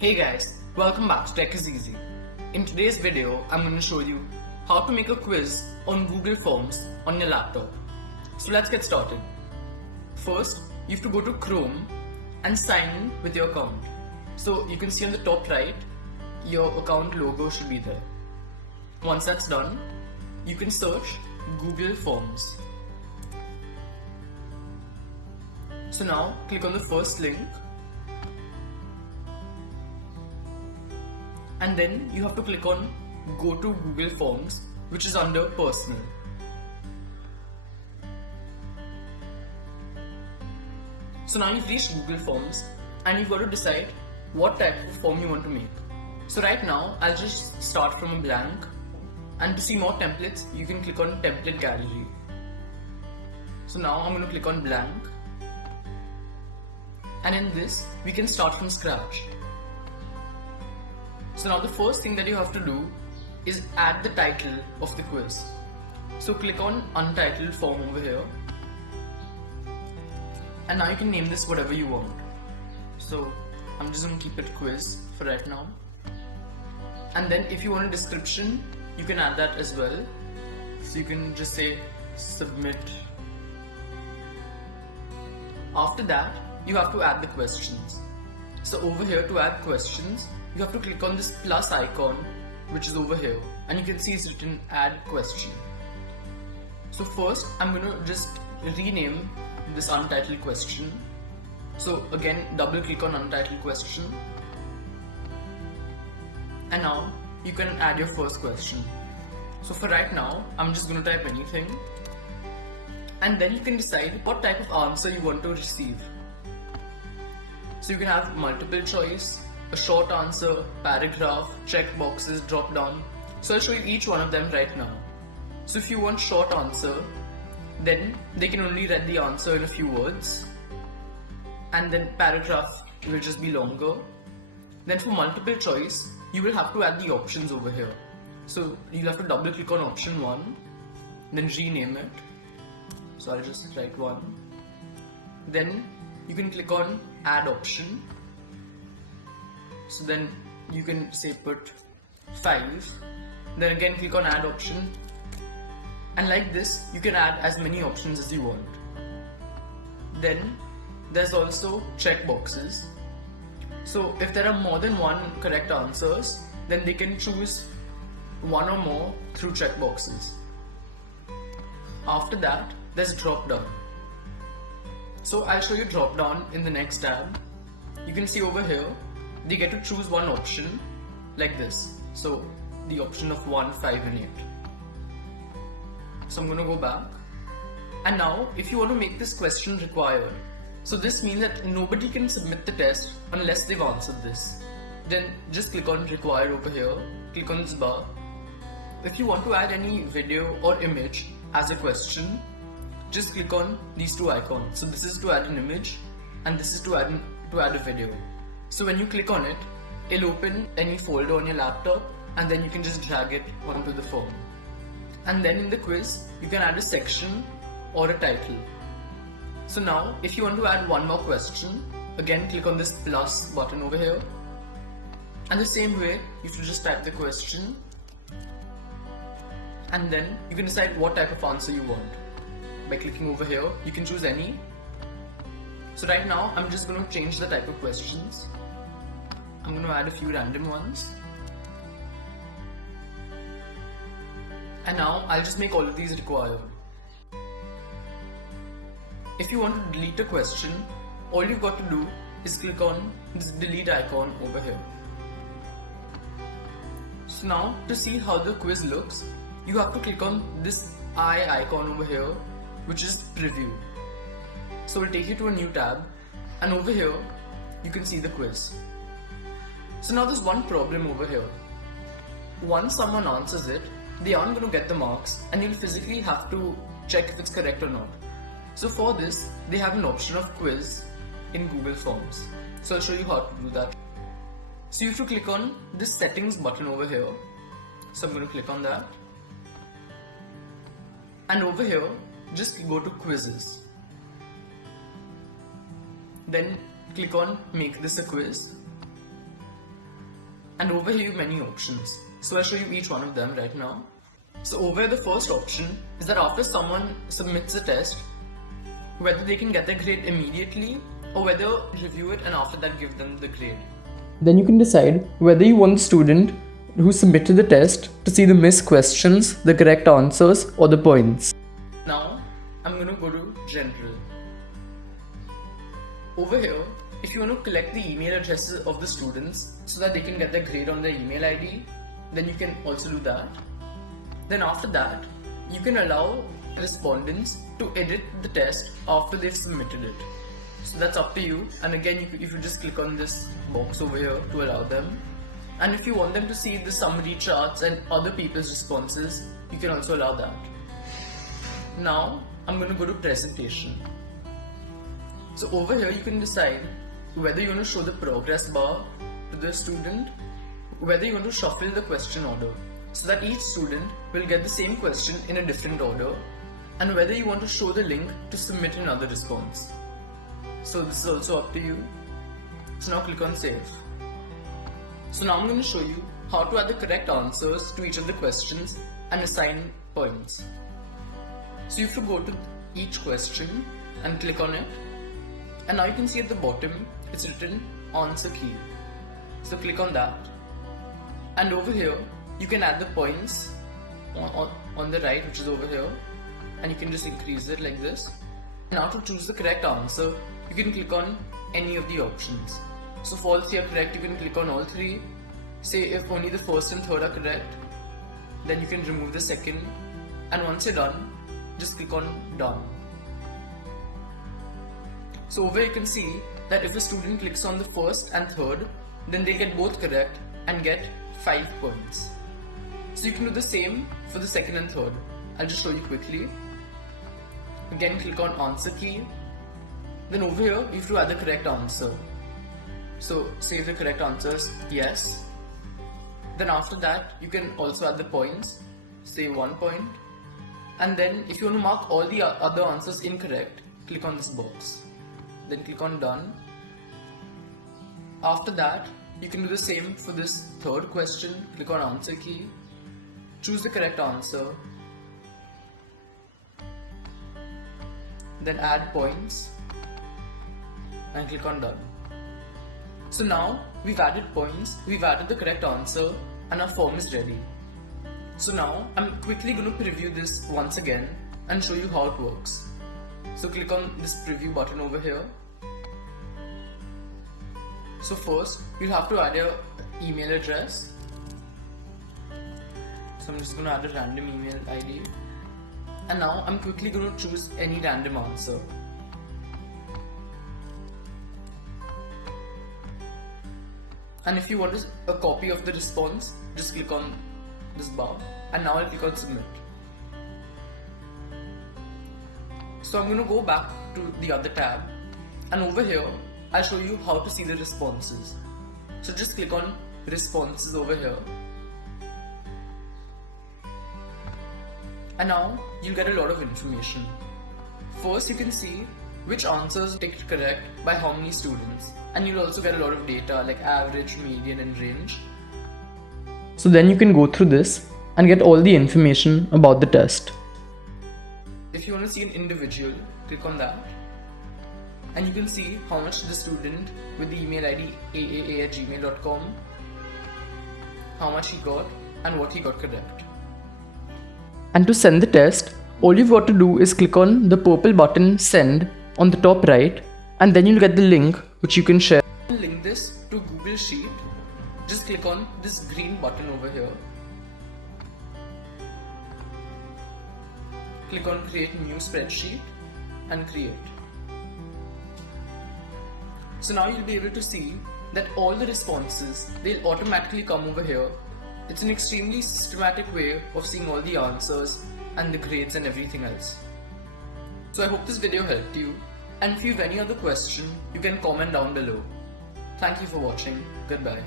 Hey guys, welcome back to Tech is Easy. In today's video, I'm going to show you how to make a quiz on Google Forms on your laptop. So let's get started. First, you have to go to Chrome and sign in with your account. So you can see on the top right, your account logo should be there. Once that's done, you can search Google Forms. So now click on the first link. And then you have to click on Go to Google Forms, which is under Personal. So now you've reached Google Forms and you've got to decide what type of form you want to make. So right now, I'll just start from a blank, and to see more templates, you can click on Template Gallery. So now I'm going to click on blank, and in this, we can start from scratch. So now the first thing that you have to do is add the title of the quiz. So click on Untitled Form over here. And now you can name this whatever you want. So I'm just going to keep it quiz for right now. And then if you want a description, you can add that as well. So you can just say submit. After that, you have to add the questions. So over here, to add questions, you have to click on this plus icon, which is over here, and you can see it's written add question. So first, I'm going to just rename this untitled question. So again, double click on untitled question. And now you can add your first question. So for right now, I'm just going to type anything. And then you can decide what type of answer you want to receive. So you can have multiple choice, a short answer, paragraph, check boxes, drop down. So I'll show you each one of them right now. So if you want short answer, then they can only read the answer in a few words. And then paragraph will just be longer. Then for multiple choice, you will have to add the options over here. So you'll have to double click on option 1, then rename it. So I'll just write 1. Then you can click on add option. So then you can say put 5. Then again click on add option. And like this, you can add as many options as you want. Then there's also check boxes. So if there are more than one correct answers, then they can choose one or more through check boxes. After that, there's drop down. So I'll show you drop down in the next tab. You can see over here, they get to choose one option like this. So the option of 1, 5 and 8. So I'm going to go back. And now if you want to make this question required, so this means that nobody can submit the test unless they've answered this. Then just click on required over here, click on this bar. If you want to add any video or image as a question, just click on these two icons. So this is to add an image and this is to add a video. So when you click on it, it'll open any folder on your laptop and then you can just drag it onto the form. And then in the quiz, you can add a section or a title. So now, if you want to add one more question, again click on this plus button over here. And the same way, you have to just type the question. And then you can decide what type of answer you want. By clicking over here, you can choose any. So right now, I'm just going to change the type of questions. I'm going to add a few random ones. And now I'll just make all of these required. If you want to delete a question, all you've got to do is click on this delete icon over here. So now to see how the quiz looks, you have to click on this eye icon over here, which is preview. So it'll take you to a new tab, and over here you can see the quiz. So now there's one problem over here. Once someone answers it, they aren't going to get the marks and you'll physically have to check if it's correct or not. So for this, they have an option of quiz in Google Forms. So I'll show you how to do that. So you have to click on this settings button over here. So I'm going to click on that. And over here, just go to quizzes. Then click on make this a quiz. and over here you have many options. So I'll show you each one of them right now. So over here the first option is that after someone submits a test, whether they can get their grade immediately or whether review it and after that give them the grade. Then you can decide whether you want the student who submitted the test to see the missed questions, the correct answers or the points. Now I'm going to go to general. Over here, if you want to collect the email addresses of the students so that they can get their grade on their email ID, then you can also do that. Then after that, you can allow respondents to edit the test after they've submitted it. So that's up to you, and again if you just click on this box over here to allow them, and if you want them to see the summary charts and other people's responses, you can also allow that. Now I'm going to go to presentation. So over here you can decide whether you want to show the progress bar to the student, whether you want to shuffle the question order so that each student will get the same question in a different order, and whether you want to show the link to submit another response. So this is also up to you. So now click on save. So now I'm going to show you how to add the correct answers to each of the questions and assign points. So you have to go to each question and click on it, and now you can see at the bottom it's written answer key. So click on that, and over here you can add the points on the right, which is over here, and you can just increase it like this. Now to choose the correct answer, you can click on any of the options. So if all three are correct, you can click on all three. Say if only the first and third are correct, then you can remove the second, and once you're done, just click on done. So over here you can see that if a student clicks on the first and third, then they get both correct and get 5 points. So you can do the same for the second and third. I'll just show you quickly. Again click on answer key. Then over here you have to add the correct answer. So say if the correct answer is yes. Then after that you can also add the points. Say 1 point. And then if you want to mark all the other answers incorrect, click on this box. Then click on done. After that you can do the same for this third question. Click on answer key. Choose the correct answer. Then add points and click on done. So now we've added points, we've added the correct answer, and our form is ready. So now I'm quickly going to preview this once again and show you how it works. So click on this preview button over here. So first you'll have to add your email address. So I'm just going to add a random email ID. And now I'm quickly going to choose any random answer. And if you want a copy of the response, just click on this bar, and now I'll click on submit. So I'm going to go back to the other tab, and over here I'll show you how to see the responses. So just click on responses over here, and now you'll get a lot of information. First you can see which answers ticked correct by how many students, and you'll also get a lot of data like average, median and range. So then you can go through this and get all the information about the test. If you want to see an individual, click on that, and you can see how much the student with the email ID aaa@gmail.com, how much he got and what he got correct. And to send the test, all you've got to do is click on the purple button send on the top right, and then you'll get the link which you can share. Link this to Google Sheet. Just click on this green button over here. Click on create new spreadsheet and create. So now you'll be able to see that all the responses, they'll automatically come over here. It's an extremely systematic way of seeing all the answers and the grades and everything else. So I hope this video helped you, and if you have any other question, you can comment down below. Thank you for watching. Goodbye.